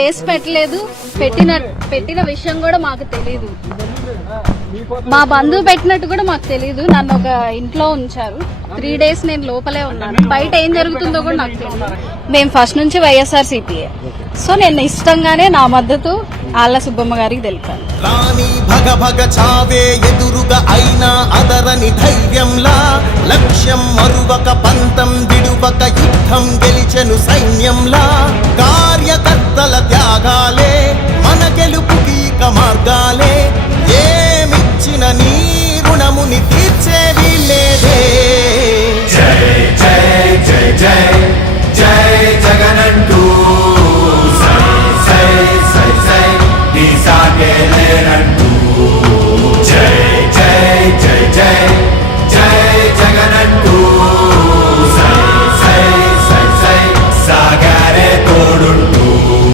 Case పెట్టలేదు, పెట్టిన విషయం కూడా మాకు తెలీదు. మా బంధువు పెట్టినట్టు కూడా మాకు తెలీదు. నన్ను ఒక ఇంట్లో ఉంచారు. 3 days నేను లోపలే ఉన్నాను. బయట ఏం జరుగుతుందో కూడా నాకు తెలియదు. మేము ఫస్ట్ నుంచి వైఎస్ఆర్ సిపిఏ. సో నేను ఇష్టంగానే నా మద్దతు ఆళ్ల సుబ్బమ్మ గారికి తెలిపాను. రాణి భగ భగ చావే ఎదురుగా అయినా అదరని ధైర్యంలా, లక్ష్యం మరువక పంతం విడువక యుద్ధం గెలిచెను సైన్యంలా, కార్యకర్తల త్యాగాలే